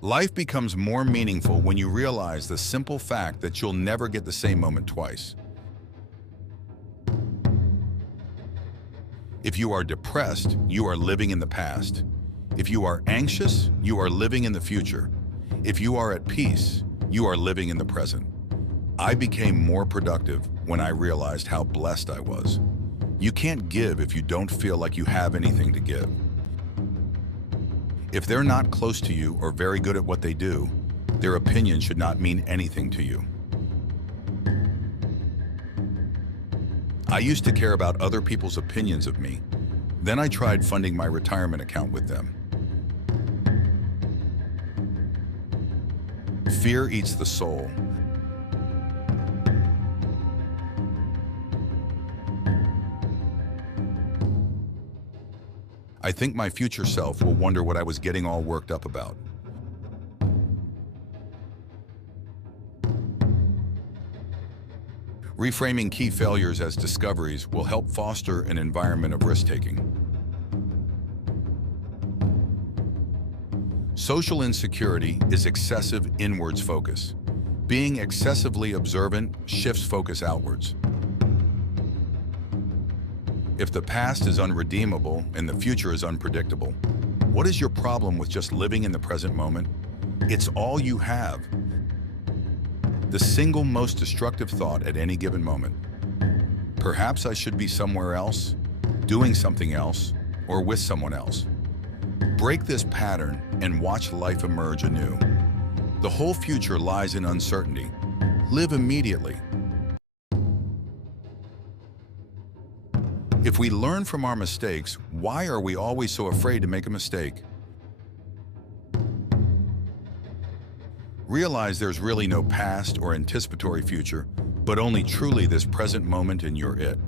Life becomes more meaningful when you realize the simple fact that you'll never get the same moment twice. If you are depressed, you are living in the past. If you are anxious, you are living in the future. If you are at peace, you are living in the present. I became more productive when I realized how blessed I was. You can't give if you don't feel like you have anything to give. If they're not close to you or very good at what they do, their opinion should not mean anything to you. I used to care about other people's opinions of me. Then I tried funding my retirement account with them. Fear eats the soul. I think my future self will wonder what I was getting all worked up about. Reframing key failures as discoveries will help foster an environment of risk-taking. Social insecurity is excessive inwards focus. Being excessively observant shifts focus outwards. If the past is unredeemable and the future is unpredictable, what is your problem with just living in the present moment? It's all you have. The single most destructive thought at any given moment. Perhaps I should be somewhere else, doing something else, or with someone else. Break this pattern and watch life emerge anew. The whole future lies in uncertainty. Live immediately. If we learn from our mistakes, why are we always so afraid to make a mistake? Realize there's really no past or anticipatory future, but only truly this present moment and you're it.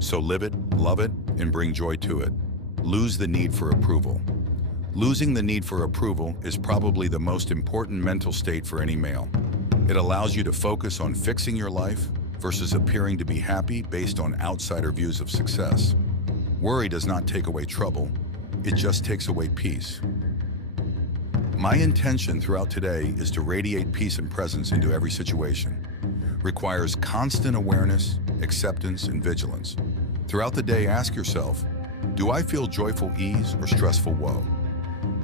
So live it, love it, and bring joy to it. Lose the need for approval. Losing the need for approval is probably the most important mental state for any male. It allows you to focus on fixing your life versus appearing to be happy based on outsider views of success. Worry does not take away trouble, it just takes away peace. My intention throughout today is to radiate peace and presence into every situation. Requires constant awareness, acceptance, and vigilance. Throughout the day, ask yourself, do I feel joyful ease or stressful woe?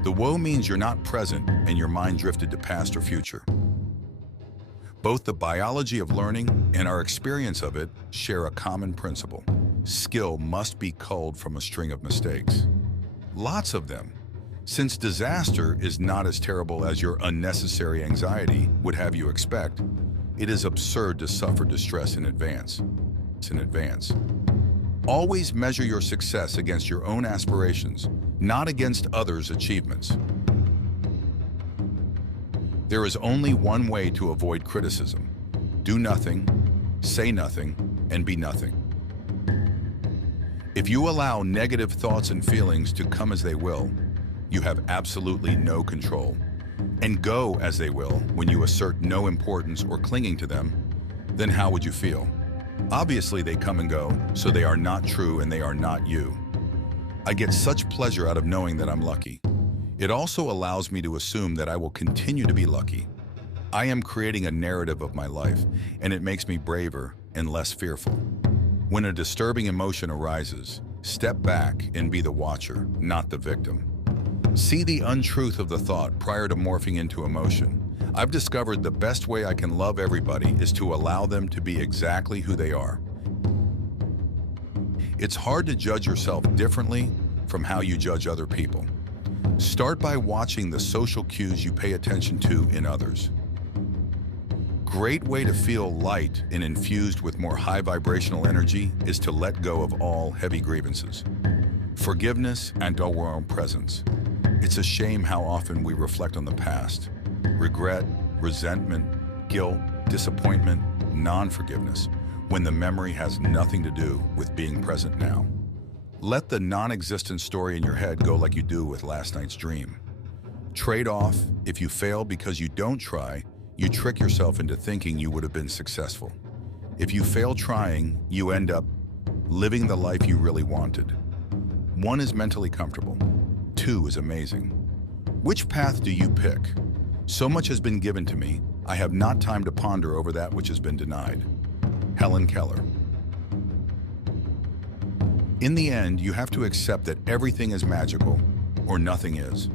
The woe means you're not present and your mind drifted to past or future. Both the biology of learning and our experience of it share a common principle. Skill must be culled from a string of mistakes. Lots of them. Since disaster is not as terrible as your unnecessary anxiety would have you expect, it is absurd to suffer distress in advance. Always measure your success against your own aspirations, not against others' achievements. There is only one way to avoid criticism. Do nothing, say nothing, and be nothing. If you allow negative thoughts and feelings to come as they will, you have absolutely no control. And go as they will when you assert no importance or clinging to them, then how would you feel? Obviously they come and go, so they are not true and they are not you. I get such pleasure out of knowing that I'm lucky. It also allows me to assume that I will continue to be lucky. I am creating a narrative of my life, and it makes me braver and less fearful. When a disturbing emotion arises, step back and be the watcher, not the victim. See the untruth of the thought prior to morphing into emotion. I've discovered the best way I can love everybody is to allow them to be exactly who they are. It's hard to judge yourself differently from how you judge other people. Start by watching the social cues you pay attention to in others. Great way to feel light and infused with more high vibrational energy is to let go of all heavy grievances. Forgiveness and our own presence. It's a shame how often we reflect on the past. Regret, resentment, guilt, disappointment, non-forgiveness, when the memory has nothing to do with being present now. Let the non-existent story in your head go like you do with last night's dream. Trade off, if you fail because you don't try, you trick yourself into thinking you would have been successful. If you fail trying, you end up living the life you really wanted. 1 is mentally comfortable. 2 is amazing. Which path do you pick? So much has been given to me, I have not time to ponder over that which has been denied. Helen Keller. In the end, you have to accept that everything is magical, or nothing is.